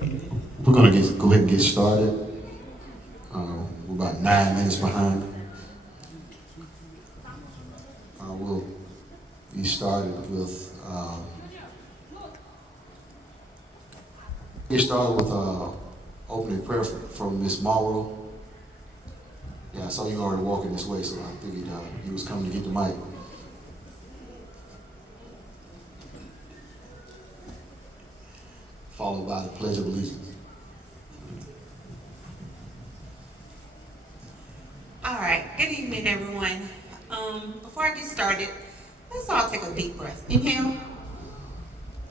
We're going to go ahead and get started. We're about 9 minutes behind. We'll be started with opening prayer from Miss Morrow. Yeah, I saw you already walking this way, so I figured you was coming to get the mic. Followed by the Pledge of Allegiance. All right, good evening, everyone. Before I get started, let's all take a deep breath. Inhale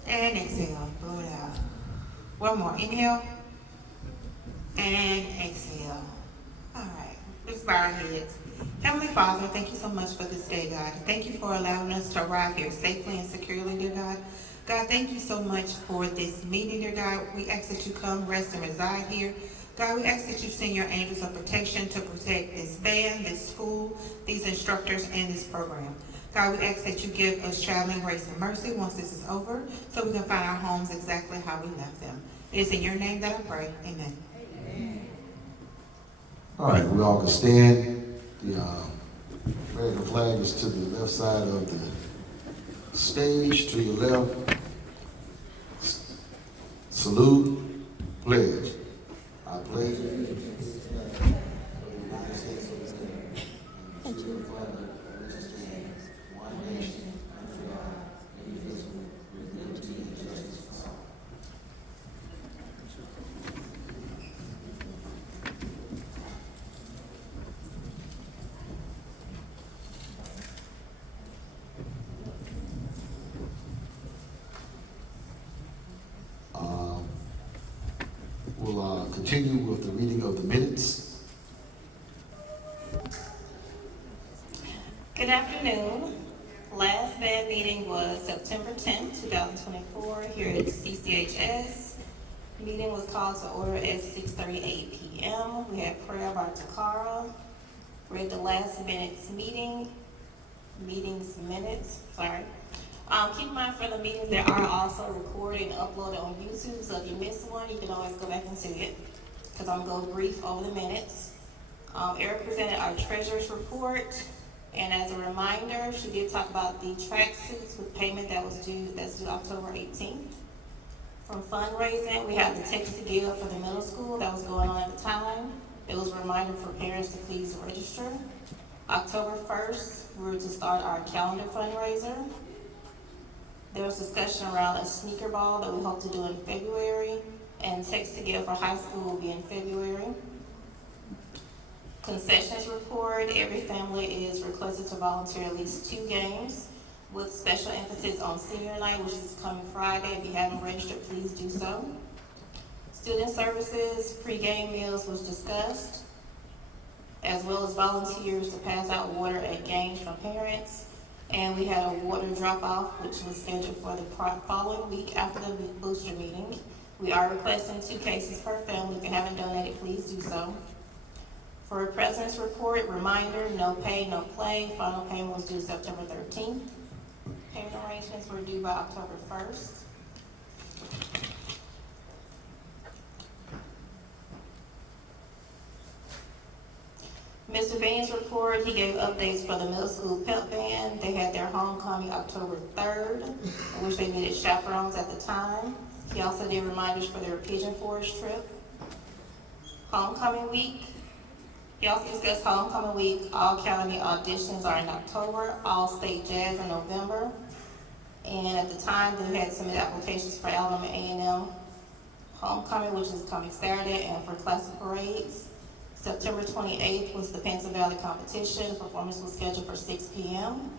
and exhale. Blow it out. One more. Inhale and exhale. All right, let's bow our heads. Heavenly Father, thank you so much for this day, God. Thank you for allowing us to arrive here safely and securely, dear God. God, thank you so much for this meeting, dear God. We ask that you come, rest, and reside here. God, we ask that you send your angels of protection to protect this band, this school, these instructors, and this program. God, we ask that you give us traveling grace and mercy once this is over, so we can find our homes exactly how we left them. It is in your name that I pray. Amen. All right, we all can stand. The American flag is to the left side of the stage, to your left. Salute, pledge. I pledge allegiance to the United States of America and to the republic for which it stands, one nation, under God, indivisible, with liberty and justice for all. We'll continue with the reading of the minutes. Good afternoon. Last band meeting was September 10th, 2024 here at CCHS. Meeting was called to order at 6:38 p.m. We had prayer by Takara. Read the last meeting's minutes. Keep in mind for the meetings that are also recorded and uploaded on YouTube, so if you miss one, you can always go back and see it, because I'm going to go brief over the minutes. Eric presented our treasurer's report, and as a reminder, she did talk about the tracksuits with payment that's due October 18th. From fundraising, we have the text to give for the middle school that was going on at the time. It was a reminder for parents to please register. October 1st, we were to start our calendar fundraiser. There was discussion around a sneaker ball that we hope to do in February, and text to give for high school will be in February. Concessions report, every family is requested to volunteer at least 2 games, with special emphasis on senior night, which is coming Friday. If you haven't registered, please do so. Student services, pre-game meals was discussed, as well as volunteers to pass out water at games from parents. And we had a water drop-off, which was scheduled for the following week after the booster meeting. We are requesting 2 cases per family. If you haven't donated, please do so. For a president's report, reminder, no pay, no play. Final payment was due September 13th. Payment arrangements were due by October 1st. Mr. Bain's report, he gave updates for the middle school pep band. They had their homecoming October 3rd, in which they needed chaperones at the time. He also did reminders for their Pigeon Forge trip. Homecoming week. He also discussed homecoming week. All county auditions are in October, all state jazz in November. And at the time, they had submitted applications for Alabama A&M homecoming, which is coming Saturday, and for classic parades. September 28th was the Pencil Valley competition. The performance was scheduled for 6 p.m.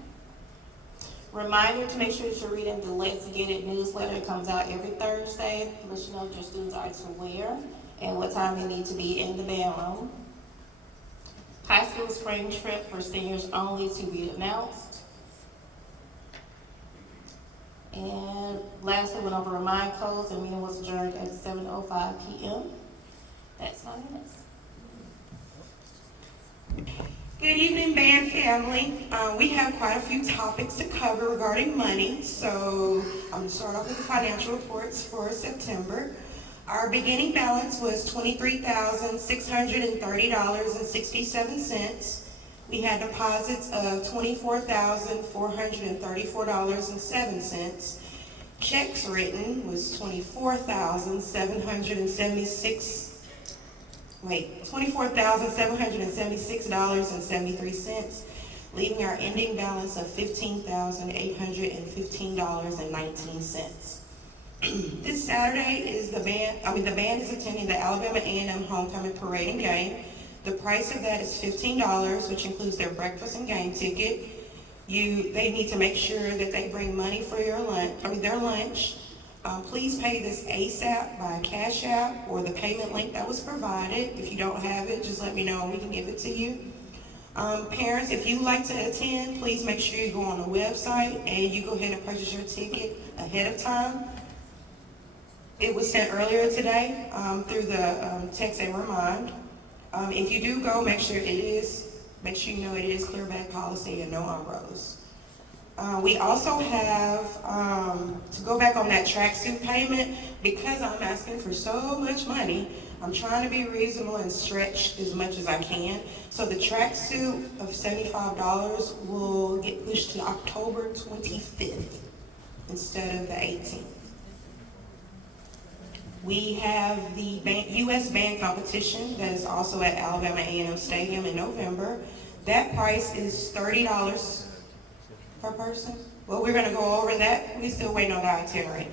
Reminder to make sure that you're reading the Let's Get It newsletter. It comes out every Thursday. Let you know what your students are to wear and what time they need to be in the band room. High school spring trip for seniors only to be announced. And lastly, went over remind codes. The meeting was adjourned at 7:05 p.m. That's my minutes. Good evening, band family. We have quite a few topics to cover regarding money, so I'm going to start off with the financial reports for September. Our beginning balance was $23,630.67. We had deposits of $24,434.07. Checks written was $24,776.73, leaving our ending balance of $15,815.19. This Saturday is the band is attending the Alabama A&M Homecoming Parade and Game. The price of that is $15, which includes their breakfast and game ticket. They need to make sure that they bring money for their lunch. Please pay this ASAP by Cash App or the payment link that was provided. If you don't have it, just let me know and we can give it to you. Parents, if you'd like to attend, please make sure you go on the website and you go ahead and purchase your ticket ahead of time. It was sent earlier today through the text and remind. If you do go, make sure you know it is clear bag policy and no umbrellas. We also have, to go back on that tracksuit payment, because I'm asking for so much money, I'm trying to be reasonable and stretch as much as I can. So the tracksuit of $75 will get pushed to October 25th instead of the 18th. We have the U.S. band competition that is also at Alabama A&M Stadium in November. That price is $30 per person. Well, we're gonna go over that. We're still waiting on the itinerary.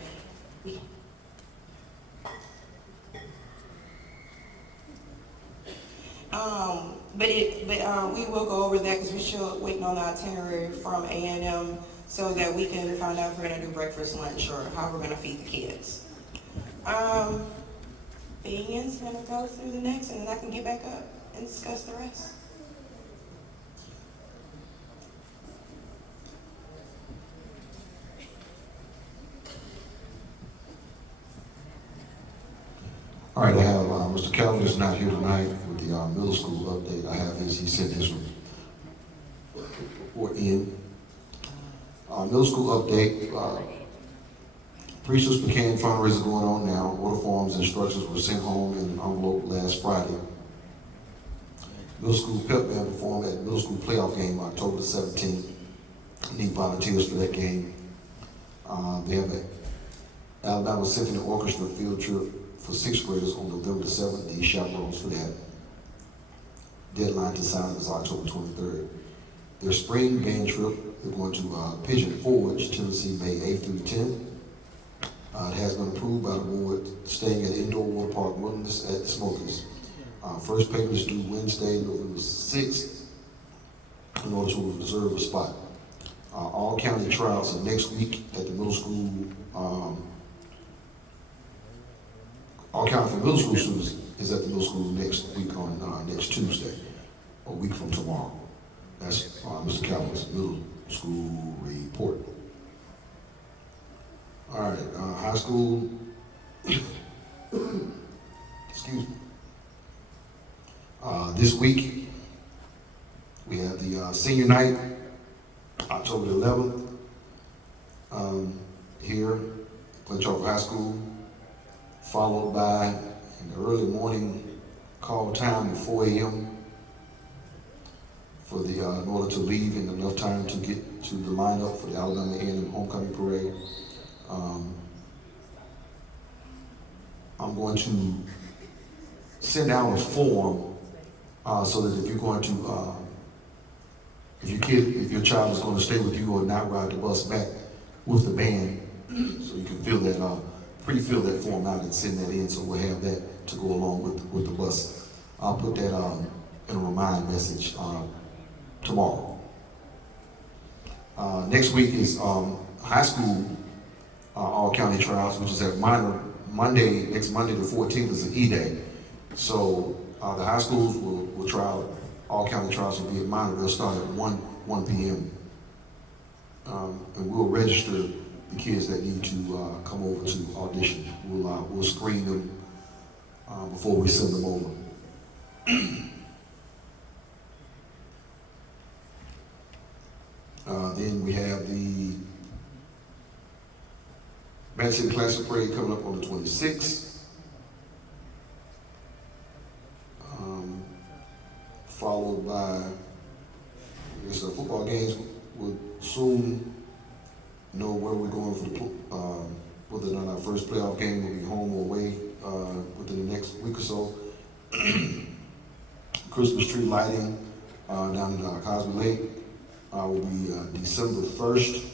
We will go over that because we're still waiting on the itinerary from A&M so that we can find out if we're gonna do breakfast, lunch, or how we're gonna feed the kids. Ian's gonna go through the next, and then I can get back up and discuss the rest. All right, I have Mr. Calvin is not here tonight with the middle school update. I have he sent this report in. Middle school update. Preachers Pecan fundraiser going on now. Order forms and instructions were sent home in an envelope last Friday. Middle school pep band performed at middle school playoff game October 17th. Need volunteers for that game. They have an Alabama Symphony Orchestra field trip for 6th graders on November 7th. These chaperones for that. Deadline to sign is October 23rd. Their spring band trip, they're going to Pigeon Forge, Tennessee, May 8th through 10th. It has been approved by the board, staying at Indoor Water Park Wilderness at the Smokers. First payment is due Wednesday, November 6th, in order to reserve a spot. All county trials are next week at the middle school. All county for middle school students is at the middle school next week on next Tuesday, a week from tomorrow. That's Mr. Calvin's middle school report. All right, high school, excuse me. This week, we have the senior night, October 11th, here, Clay-Chalkville High School, followed by in the early morning call time at 4 a.m. for the in order to leave in enough time to get to the lineup for the Alabama A&M Homecoming Parade. I'm going to send out a form so that if you're going to, if your child is going to stay with you or not ride the bus back with the band, so you can fill that, pre-fill that form out and send that in, so we'll have that to go along with the bus. I'll put that in a remind message tomorrow. Next week is high school all county trials, which is at Monday, next Monday the 14th is an E-Day. So the high schools will trial, all county trials will be at Minor. They'll start at 1 p.m. And we'll register the kids that need to come over to audition. We'll screen them before we send them over. Then we have the Madison Classic Parade coming up on the 26th. home or away within the next week or so. Christmas tree lighting down in Cosby Lake will be December 1st.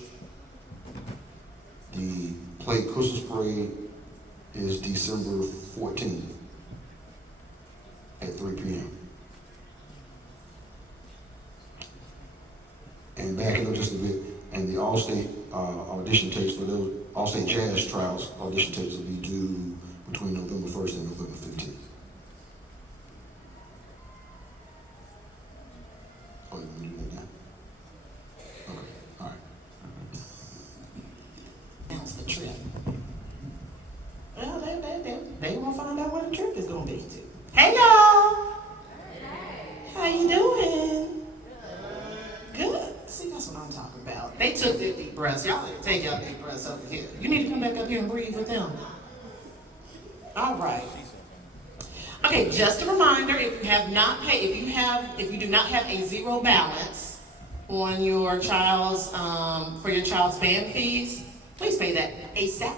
The plate Christmas parade is December 14th at 3 p.m. And backing up just a bit, and the All-State audition tapes for those All-State Jazz Trials audition tapes will be due between November 1st and November 15th. Oh, you want to do that now? Okay, all right. Announce the trip. Well, they gonna find out where the trip is gonna be too. Hey y'all! How you doing? Good. See, that's what I'm talking about. They took their deep breaths. Y'all need to take y'all deep breaths over here. You need to come back up here and breathe with them. All right. Okay, just a reminder, if you have not paid, if you do not have a zero balance on your child's, for your child's band fees, please pay that ASAP.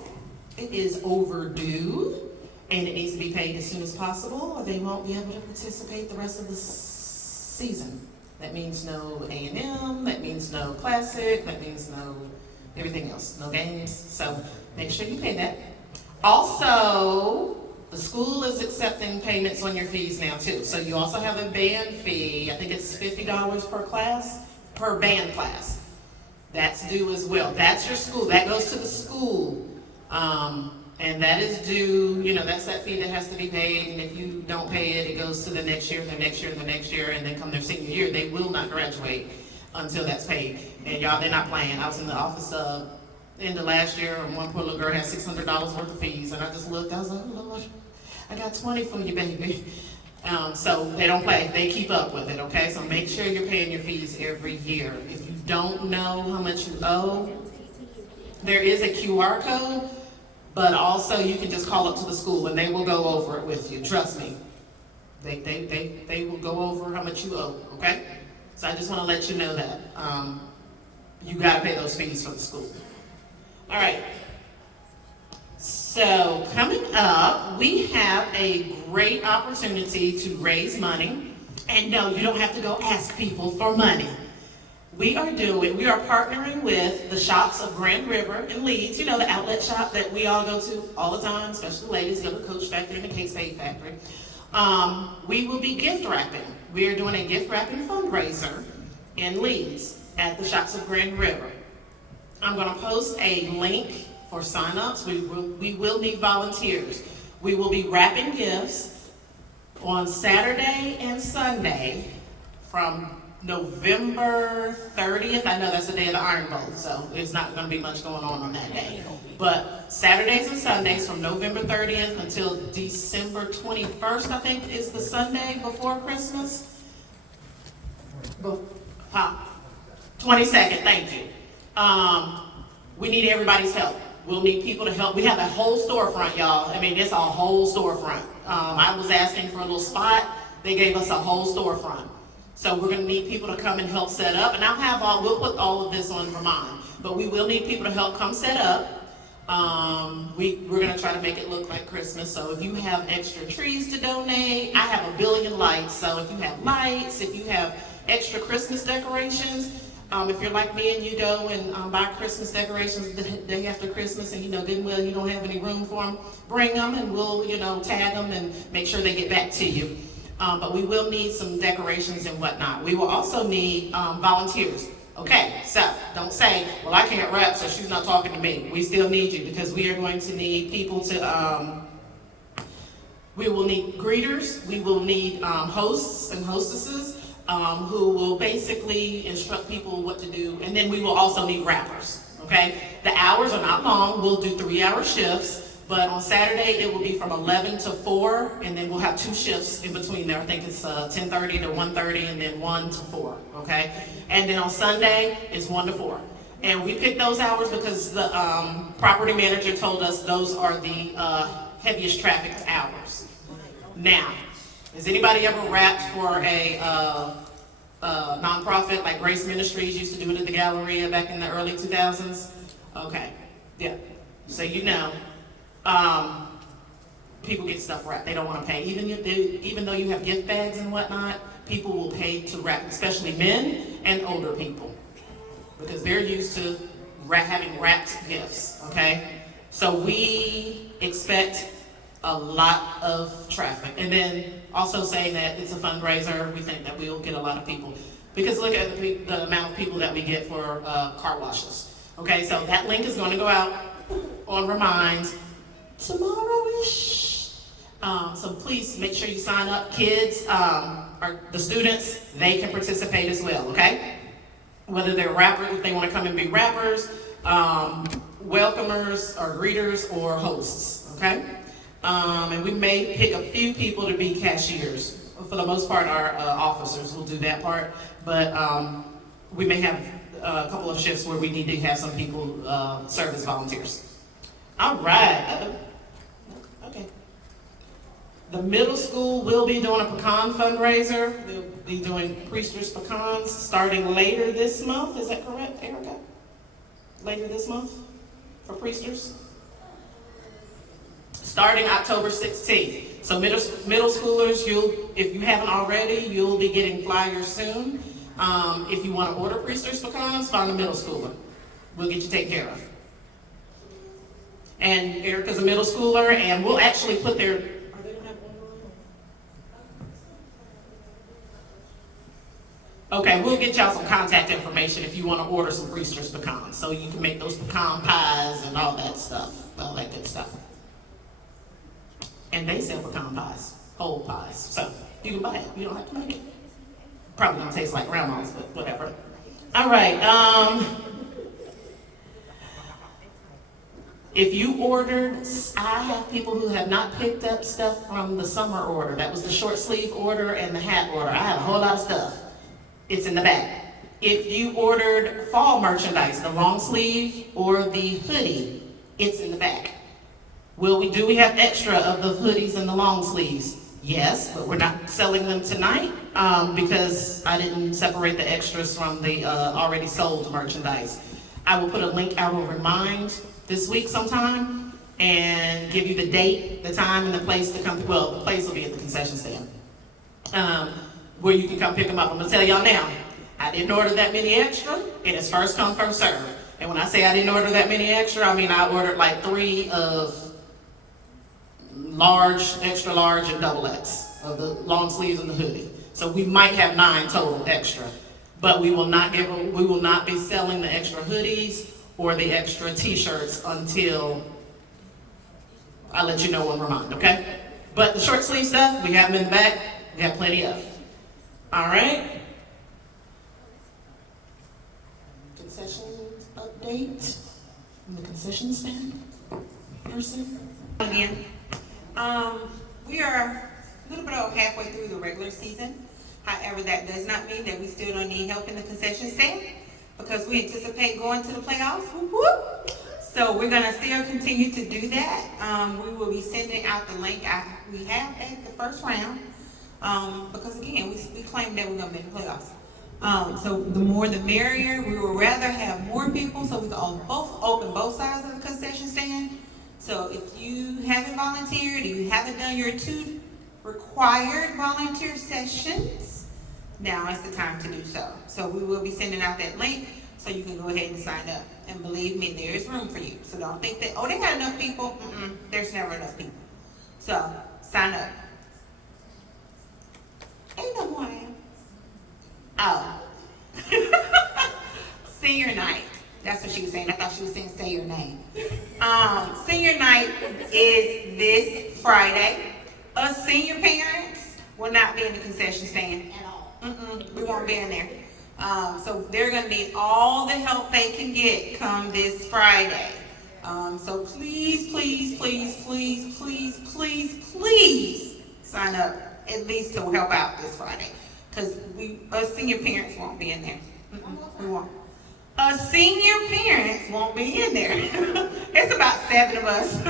It is overdue, and it needs to be paid as soon as possible, or they won't be able to participate the rest of the season. That means no A&M, that means no classic, that means no everything else, no games. So make sure you pay that. Also, the school is accepting payments on your fees now too. So you also have a band fee. I think it's $50 per class, per band class. That's due as well. That's your school. That goes to the school. And that is due, that's that fee that has to be paid. And if you don't pay it, it goes to the next year, the next year, the next year. And then come their senior year, they will not graduate until that's paid. And y'all, they're not playing. I was in the office end of last year, and one poor little girl had $600 worth of fees. And I just looked, I was like, oh Lord, I got 20 for you, baby. So they don't play, they keep up with it, okay? So make sure you're paying your fees every year. If you don't know how much you owe, there is a QR code, but also you can just call up to the school and they will go over it with you, trust me. They will go over how much you owe, okay? So I just wanna let you know that. You gotta pay those fees for the school. All right. So coming up, we have a great opportunity to raise money. And no, you don't have to go ask people for money. We are partnering with the shops of Grand River and Leeds, the outlet shop that we all go to all the time, especially ladies, go to Coach Factory and the Cake Spade Factory. We will be gift wrapping. We are doing a gift wrapping fundraiser in Leeds at the shops of Grand River. I'm gonna post a link for sign-ups. We will need volunteers. We will be wrapping gifts on Saturday and Sunday from November 30th. I know that's the day of the Iron Bowl, so it's not going to be much going on that day. But Saturdays and Sundays from November 30th until December 21st, I think, is the Sunday before Christmas. 22nd, thank you. We need everybody's help. We'll need people to help. We have a whole storefront, y'all. I mean, it's a whole storefront. I was asking for a little spot. They gave us a whole storefront. So we're gonna need people to come and help set up. And we'll put all of this on Vermont. But we will need people to help come set up. We're gonna try to make it look like Christmas. So if you have extra trees to donate, I have 1 billion lights. So if you have lights, if you have extra Christmas decorations, if you're like me and you go and buy Christmas decorations the day after Christmas and good and well you don't have any room for them, bring them and we'll tag them and make sure they get back to you. But we will need some decorations and whatnot. We will also need volunteers. Okay, so don't say, well, I can't rap, so she's not talking to me. We still need you because we are going to need people to, we will need greeters, we will need hosts and hostesses who will basically instruct people what to do, and then we will also need rappers, okay? The hours are not long, we'll do 3-hour shifts. But on Saturday, it will be from 11 to 4, and then we'll have 2 shifts in between there. I think it's 10:30 to 1:30, and then 1 to 4, okay? And then on Sunday, it's 1 to 4. And we picked those hours because the property manager told us those are the heaviest trafficked hours. Now, has anybody ever rapped for a nonprofit like Grace Ministries used to do it at the Galleria back in the early 2000s? Okay, yeah, so people get stuff wrapped. They don't want to pay. Even though you have gift bags and whatnot, people will pay to wrap, especially men and older people, because they're used to having wrapped gifts, okay? So we expect a lot of traffic. And then also saying that it's a fundraiser, we think that we'll get a lot of people. Because look at the amount of people that we get for car washes. Okay, so that link is going to go out on Remind tomorrow-ish. So please make sure you sign up. Kids, or the students, they can participate as well, okay? Whether they're rappers, if they want to come and be rappers, welcomers or greeters or hosts, okay? And we may pick a few people to be cashiers. For the most part, our officers will do that part, but we may have a couple of shifts where we need to have some people serve as volunteers. All right. Okay. The middle school will be doing a pecan fundraiser. They'll be doing Priesters pecans starting later this month. Is that correct, Erica? Later this month for Priesters? Starting October 16th. So middle schoolers, if you haven't already, you'll be getting flyers soon. If you want to order Priesters pecans, find a middle schooler. We'll get you taken care of. And Erica's a middle schooler, and we'll actually put their... Are they going to have one room? Okay, we'll get y'all some contact information if you want to order some Priesters pecans, so you can make those pecan pies and all that stuff, all that good stuff. And they sell pecan pies, whole pies, so you can buy it. You don't have to make it. Probably don't taste like grandma's, but whatever. All right. If you ordered, I have people who have not picked up stuff from the summer order. That was the short sleeve order and the hat order. I have a whole lot of stuff. It's in the back. If you ordered fall merchandise, the long sleeve or the hoodie, it's in the back. Do we have extra of the hoodies and the long sleeves? Yes, but we're not selling them tonight because I didn't separate the extras from the already sold merchandise. I will put a link, I will remind this week sometime and give you the date, the time, and the place to come. Well, the place will be at the concession stand where you can come pick them up. I'm gonna tell y'all now, I didn't order that many extra. It is first come, first serve. And when I say I didn't order that many extra, I mean I ordered like 3 of large, extra large, and double X of the long sleeves and the hoodie. So we might have 9 total extra, but we will not be selling the extra hoodies or the extra t-shirts until I let you know when we're mine, okay? But the short sleeve stuff, we have them in the back. We have plenty of. All right. Concession update from the concession stand person. Again. We are a little bit over halfway through the regular season. However, that does not mean that we still don't need help in the concession stand because we anticipate going to the playoffs. Whoop, whoop. So we're going to still continue to do that. We will be sending out the link we have at the first round because, again, we claim that we're going to make the playoffs. So the more the merrier. We would rather have more people so we can open both sides of the concession stand. So if you haven't volunteered, if you haven't done your 2 required volunteer sessions, now is the time to do so. So we will be sending out that link so you can go ahead and sign up. And believe me, there is room for you. So don't think that, oh, they got enough people. There's never enough people. So sign up. Ain't no more I am. Oh. Senior night. That's what she was saying. I thought she was saying say your name. Senior night is this Friday. Us senior parents will not be in the concession stand at all. We won't be in there. So they're going to need all the help they can get come this Friday. So please, please, please, please, please, please, please sign up at least to help out this Friday. Because us senior parents won't be in there. We won't. Us senior parents won't be in there. It's about 7 of us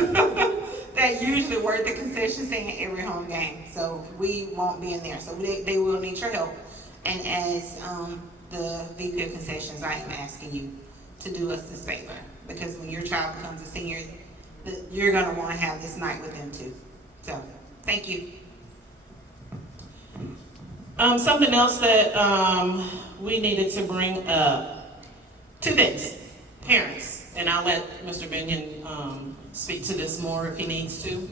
that usually work the concession stand every home game. So we won't be in there. So they will need your help. And as the VP of concessions, I am asking you to do us this favor. Because when your child becomes a senior, you're going to want to have this night with them too. So, thank you. Something else that we needed to bring up, two things, parents, and I'll let Mr. Binion speak to this more if he needs to.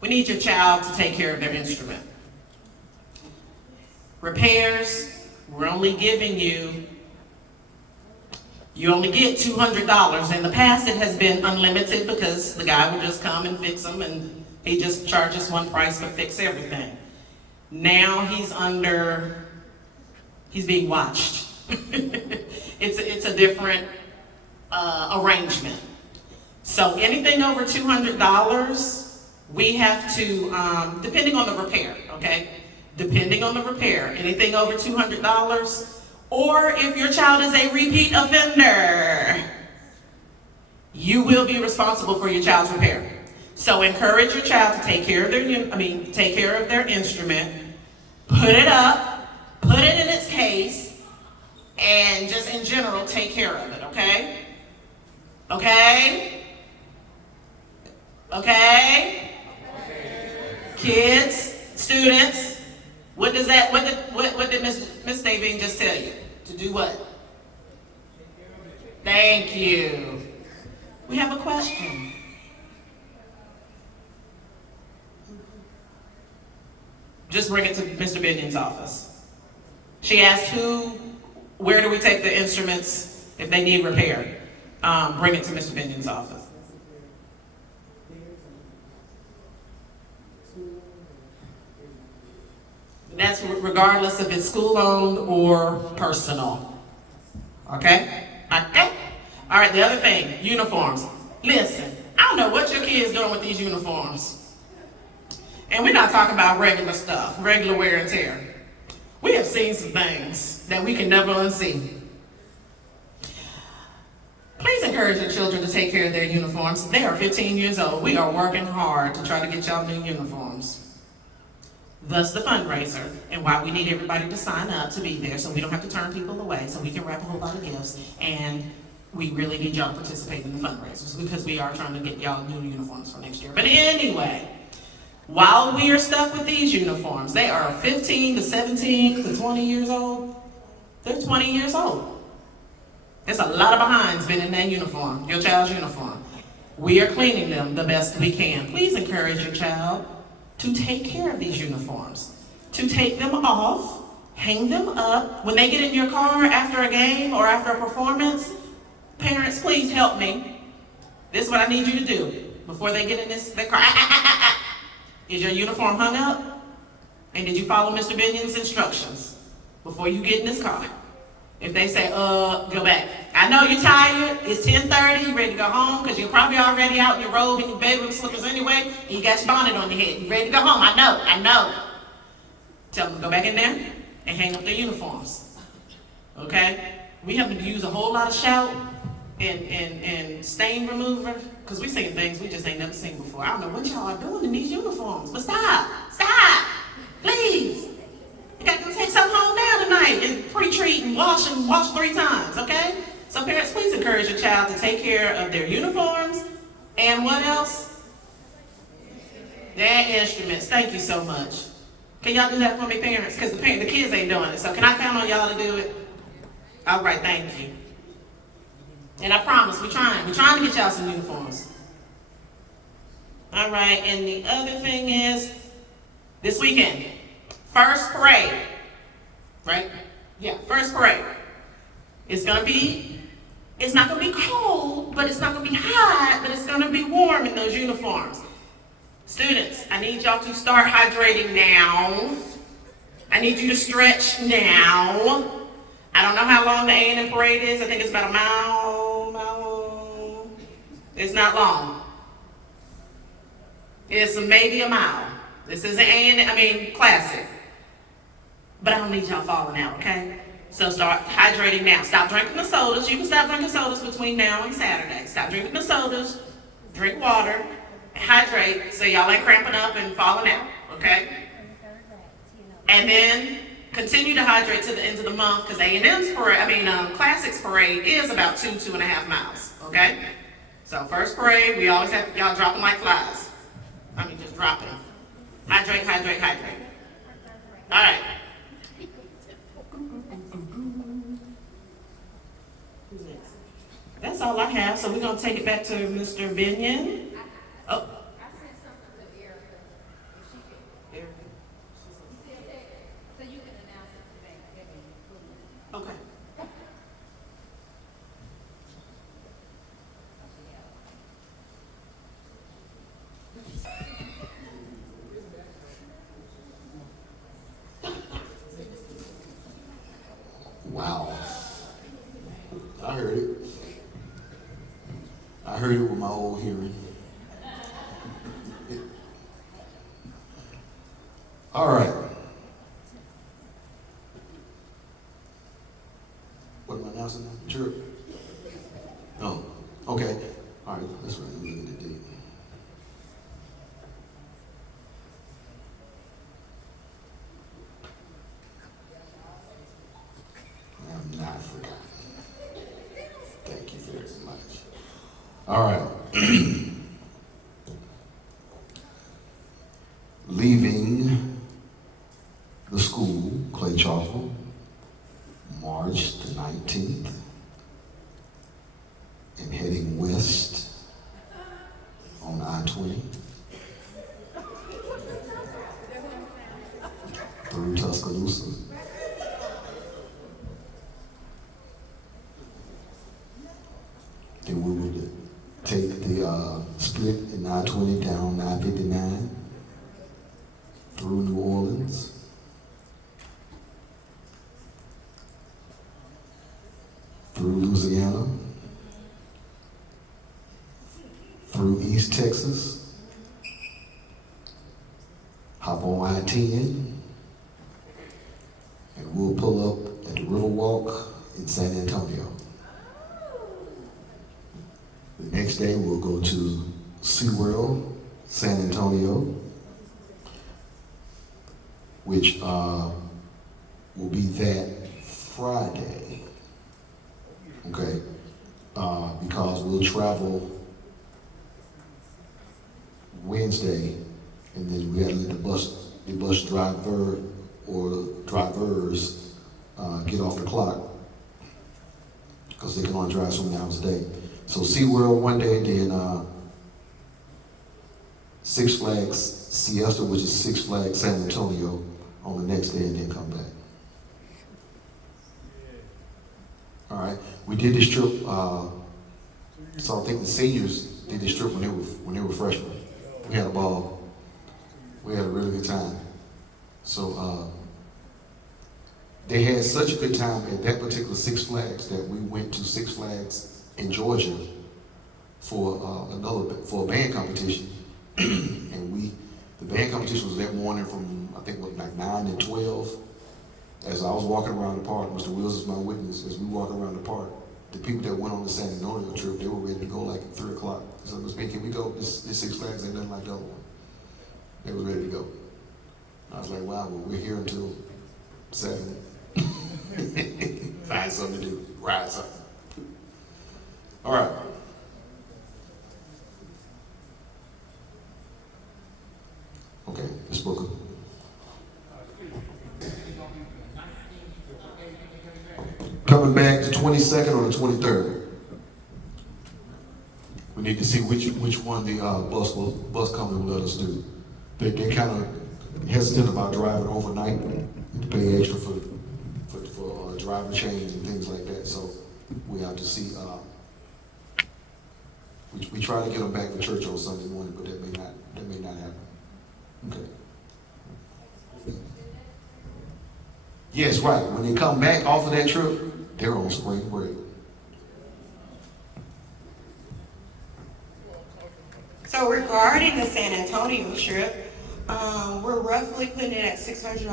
We need your child to take care of their instrument. Repairs, we're only giving you only get $200. In the past, it has been unlimited because the guy would just come and fix them and he just charges one price to fix everything. Now he's being watched. It's a different arrangement. So anything over $200, we have to, depending on the repair, okay? Depending on the repair, anything over $200, or if your child is a repeat offender, you will be responsible for your child's repair. So encourage your child to take care of their instrument, put it up, put it in its case, and just in general, take care of it, okay? Okay? Okay? Kids, students, what did Miss Davine just tell you? To do what? Thank you. We have a question. Just bring it to Mr. Binion's office. She asked where do we take the instruments if they need repair? Bring it to Mr. Binion's office. That's regardless if it's school-owned or personal. Okay? Okay? All right, the other thing, uniforms. Listen, I don't know what your kids doing with these uniforms. And we're not talking about regular stuff, regular wear and tear. We have seen some things that we can never unsee. Please encourage your children to take care of their uniforms. They are 15 years old. We are working hard to try to get y'all new uniforms. Thus the fundraiser, and why we need everybody to sign up to be there so we don't have to turn people away, so we can wrap a whole lot of gifts, and we really need y'all to participate in the fundraisers because we are trying to get y'all new uniforms for next year. But anyway, while we are stuck with these uniforms, they are 15 to 17 to 20 years old. They're 20 years old. There's a lot of behinds been in that uniform, your child's uniform. We are cleaning them the best we can. Please encourage your child to take care of these uniforms, to take them off, hang them up. When they get in your car after a game or after a performance, parents, please help me. This is what I need you to do before they get in their car. Is your uniform hung up? And did you follow Mr. Binion's instructions before you get in this car? If they say, go back. I know you're tired, it's 10:30, you're ready to go home because you're probably already out in your robe and your bedroom slippers anyway, and you got your bonnet on your head. You ready to go home? I know. Tell them to go back in there and hang up their uniforms. Okay? We have to use a whole lot of shout and stain remover because we're seeing things we just ain't never seen before. I don't know what y'all are doing in these uniforms, but stop, please. You got to take something home now tonight and pre-treat and wash 3 times, okay? So parents, please encourage your child to take care of their uniforms and what else? Their instruments. Thank you so much. Can y'all do that for me, parents? Because the kids ain't doing it. So can I count on y'all to do it? All right, thank you. And I promise, we're trying to get y'all some uniforms. All right, and the other thing is, this weekend, first parade, right? Yeah, first parade. It's not gonna be cold, but it's not gonna be hot, but it's gonna be warm in those uniforms. Students, I need y'all to start hydrating now. I need you to stretch now. I don't know how long the A&M parade is. I think it's about a mile. It's not long. It's maybe a mile. This isn't classic. But I don't need y'all falling out, okay? So start hydrating now. Stop drinking the sodas. You can stop drinking sodas between now and Saturday. Stop drinking the sodas. Drink water. Hydrate so y'all ain't cramping up and falling out, okay? And then continue to hydrate to the end of the month because A&M's parade, Classics parade is about 2.5 miles, okay? So first parade, we always have y'all dropping like flies. I mean, just drop it. Hydrate, hydrate, hydrate. All right. Who's next? That's all I have, so we're going to take it back to Mr. Binion. Oh. Erica. Okay. Wow. I heard it. I heard it with my old hearing. All right. What am I announcing? Sure. Oh, okay. All right, that's right. I'm looking at the date. I'm not forgotten. Thank you very much. All right. Leaving the school, Clay-Chalkville, March the 19th, and heading west on I-20 through Tuscaloosa. Then we would take the split in I-20 down I-59 through New Orleans, through Louisiana, through East Texas, hop on I-10, and we'll pull up at the Riverwalk in San Antonio. The next day we'll go to SeaWorld, San Antonio, which will be that Friday, okay? Because we'll travel Wednesday, and then we gotta let the bus driver or drivers get off the clock, because they can only drive so many hours a day. So SeaWorld one day, then Six Flags Siesta, which is Six Flags San Antonio, on the next day, and then come back. All right, we did this trip. So I think the seniors did this trip when they were freshmen. We had a ball. We had a really good time. So they had such a good time at that particular Six Flags that we went to Six Flags in Georgia for a band competition, and the band competition was that morning from I think like 9 to 12. As I was walking around the park, Mr. Wills is my witness. As we walk around the park, the people that went on the San Antonio trip, they were ready to go like at 3 o'clock. So Ms. B, can we go? This Six Flags ain't nothing like the other one. They was ready to go. I was like, wow, well, we're here until 7. Find something to do, ride something. All right. Okay, Ms. Booker. Coming back the 22nd or the 23rd. We need to see which one the bus company will let us do. They kind of hesitant about driving overnight to pay extra for driver change and things like that. So we have to see. We try to get them back for church on Sunday morning, but that may not happen. Okay. Yes, right. When they come back off of that trip, they're on spring break. So regarding the San Antonio trip, we're roughly putting it at $600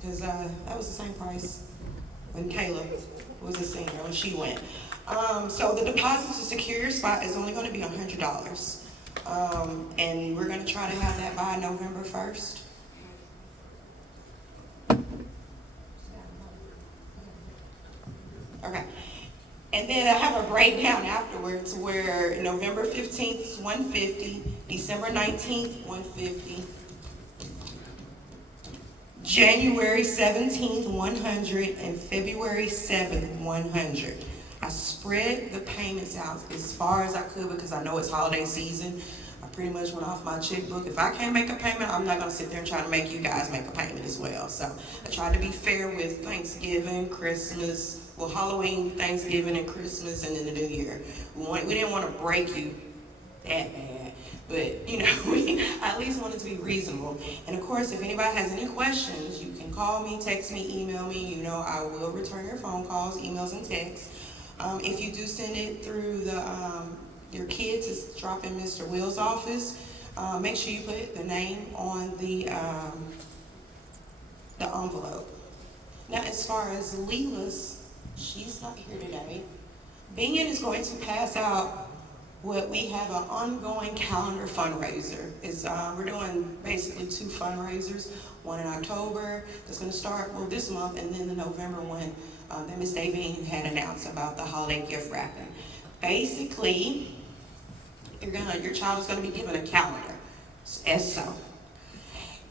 because that was the same price when Caleb was a senior when she went. So the deposit to secure your spot is only going to be $100, and we're going to try to have that by November 1st. Okay. And then I have a breakdown afterwards where November 15th is $150, December 19th, $150, January 17th, $100, and February 7th, $100. I spread the payments out as far as I could because I know it's holiday season. I pretty much went off my checkbook. If I can't make a payment, I'm not gonna sit there and try to make you guys make a payment as well. So I tried to be fair with Thanksgiving, Christmas, well, Halloween, Thanksgiving, and Christmas, and then the New Year. We didn't want to break you that bad, but you know, we at least wanted to be reasonable. And of course, if anybody has any questions, you can call me, text me, email me. You know, I will return your phone calls, emails, and texts. If you do send it through your kids, it's drop in Mr. Will's office. Make sure you put the name on the envelope. Now, as far as Leela's, she's not here today. Binion is going to pass out what we have an ongoing calendar fundraiser. We're doing basically 2 fundraisers, one in October that's going to start this month, and then the November one that Ms. Davine had announced about the holiday gift wrapping. Basically, your child is going to be given a calendar, as so.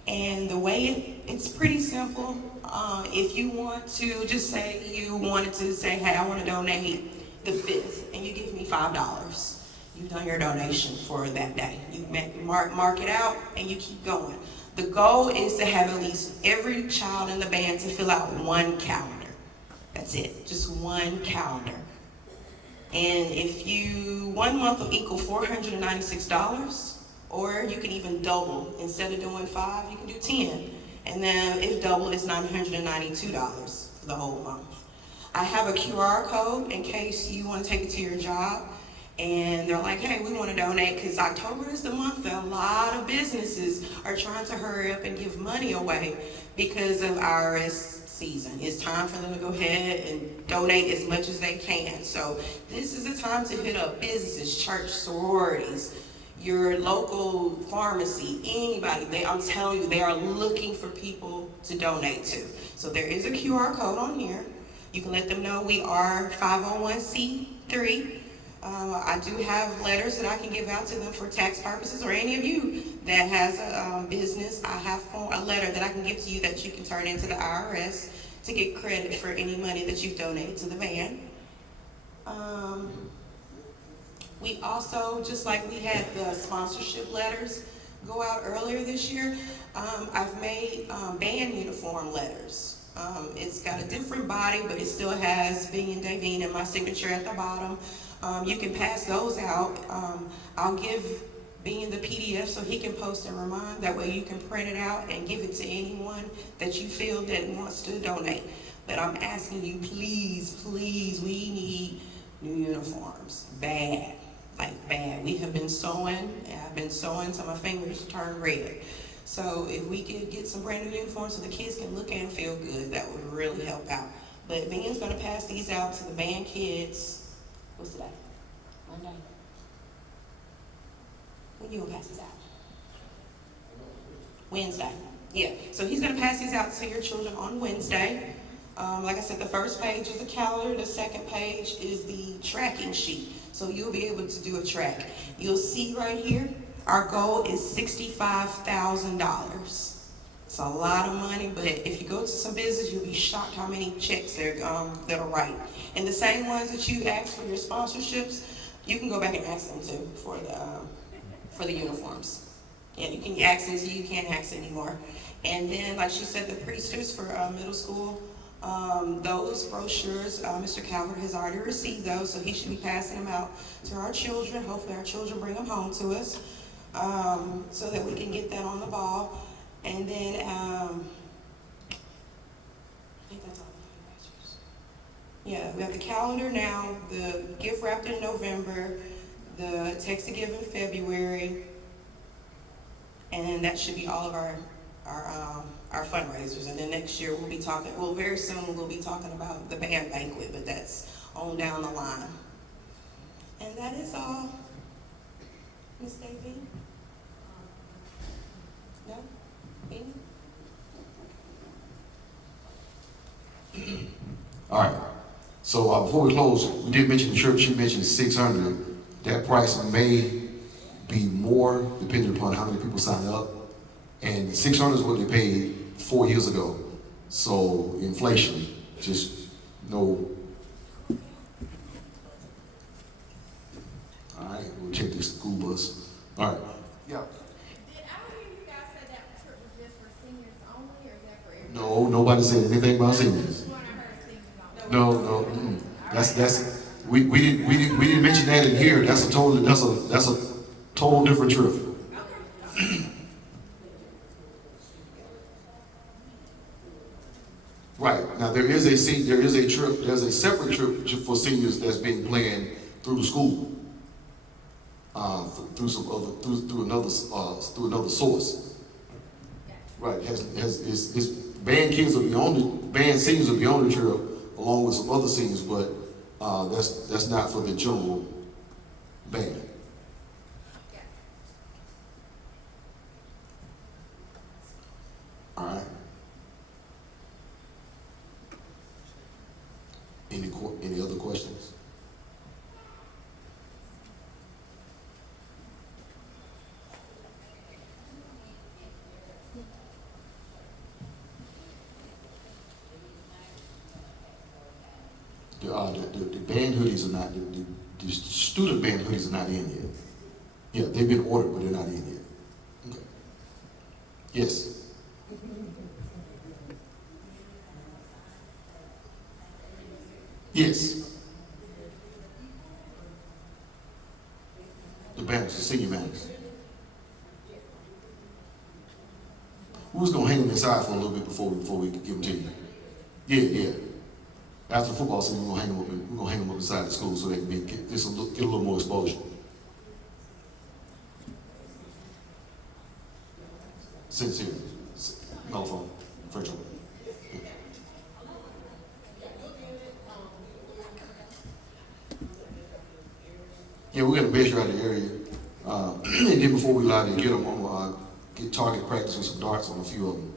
And the way it's pretty simple. If you want to just say you wanted to say, hey, I want to donate the 5th, and you give me $5. You've done your donation for that day. You mark it out, and you keep going. The goal is to have at least every child in the band to fill out 1 calendar. That's it, just 1 calendar. And 1 month will equal $496, or you can even double. Instead of doing 5, you can do 10. And then if double, it's $992 for the whole month. I have a QR code in case you want to take it to your job. And they're like, hey, we want to donate, because October is the month that a lot of businesses are trying to hurry up and give money away because of IRS season. It's time for them to go ahead and donate as much as they can. So this is the time to hit up businesses, church, sororities, your local pharmacy, anybody. I'm telling you, they are looking for people to donate to. So there is a QR code on here. You can let them know we are 501c3. I do have letters that I can give out to them for tax purposes, or any of you that has a business. I have a letter that I can give to you that you can turn into the IRS to get credit for any money that you've donated to the band. We also, just like we had the sponsorship letters go out earlier this year, I've made band uniform letters. It's got a different body, but it still has Binion Davine and my signature at the bottom. You can pass those out. I'll give Binion the PDF so he can post and remind. That way you can print it out and give it to anyone that you feel that wants to donate. But I'm asking you, please, please, we need new uniforms. Bad, like bad. We have been sewing, and I've been sewing till my fingers turn red. So if we could get some brand new uniforms so the kids can look and feel good, that would really help out. But Binion's gonna pass these out to the band kids. What's today? Monday. When you gonna pass these out? Wednesday. Yeah. So he's gonna pass these out to your children on Wednesday. Like I said, the first page is the calendar. The second page is the tracking sheet. So you'll be able to do a track. You'll see right here, our goal is $65,000. It's a lot of money, but if you go to some business, you'll be shocked how many checks that'll write. And the same ones that you ask for your sponsorships, you can go back and ask them too for the uniforms. Yeah, you can ask them, so you can't ask anymore. And then, like she said, the priestess for middle school, those brochures, Mr. Calvert has already received those, so he should be passing them out to our children. Hopefully our children bring them home to us, so that we can get that on the ball. And then, I think that's all. Yeah, we have the calendar now, the gift wrapped in November, the text to give in February, and that should be all of our fundraisers. And then next year very soon we'll be talking about the band banquet, but that's on down the line. And that is all. Ms. Davine? No? Amy? All right. So before we close, we did mention the trip. She mentioned 600. That price may be more depending upon how many people sign up. And 600 is what they paid 4 years ago. So inflation, just no. All right, we'll check this school bus. All right. Yeah. Did I hear you guys say that trip was just for seniors only, or is that for everybody? No, nobody said anything about seniors. When I heard seniors only. No. That's we didn't mention that in here. That's a total different trip. Okay. Right. Now there's a separate trip for seniors that's being planned through the school. Through another source. Right. His band seniors will be on the trip along with some other seniors, but that's not for the general band. All right. Any other questions? The band hoodies are not, the student band hoodies are not in yet. Yeah, they've been ordered, but they're not in yet. Okay. Yes. Yes. The banners, the senior banners. We was gonna hang them inside for a little bit before we give them to you. Yeah. After the football season, we're gonna hang them up inside the school so they can get a little more exposure. Sincere. Telephone. French open. Yeah, we're gonna measure out the area. And then before we allow to get them, I'm gonna get target practice with some darts on a few of them.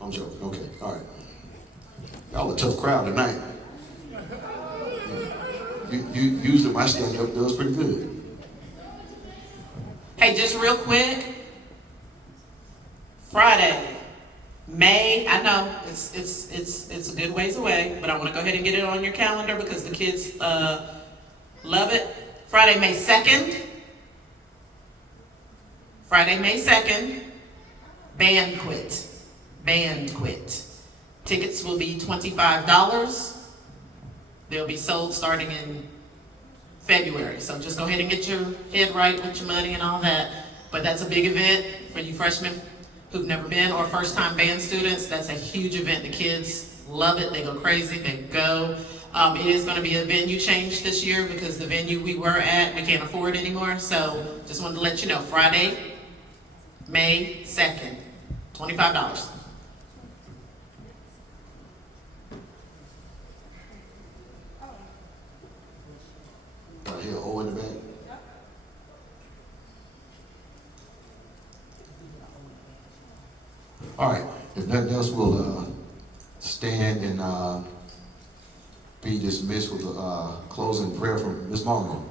I'm joking. Okay, all right. Y'all a tough crowd tonight. Usually my stand up does pretty good. Hey, just real quick. Friday, May. I know it's a good ways away, but I want to go ahead and get it on your calendar because the kids love it. Friday, May 2nd. Friday, May 2nd. Banquet. Tickets will be $25. They'll be sold starting in February. So just go ahead and get your head right with your money and all that. But that's a big event for you freshmen who've never been or first-time band students. That's a huge event. The kids love it. They go crazy. They go. It is going to be a venue change this year because the venue we were at, we can't afford anymore. So just wanted to let you know, Friday, May 2nd, $25. Right here, O in the back. All right, if nothing else, we'll stand and be dismissed with a closing prayer from Ms. Monroe.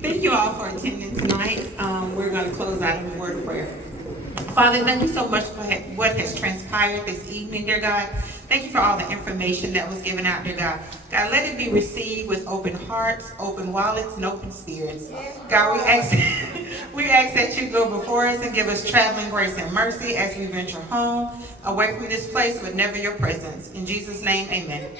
Thank you all for attending tonight. We're going to close out in a word of prayer. Father, thank you so much for what has transpired this evening, dear God. Thank you for all the information that was given out, dear God. God, let it be received with open hearts, open wallets, and open spirits. God, we ask that you go before us and give us traveling grace and mercy as we venture home, away from this place, but never your presence. In Jesus' name, amen.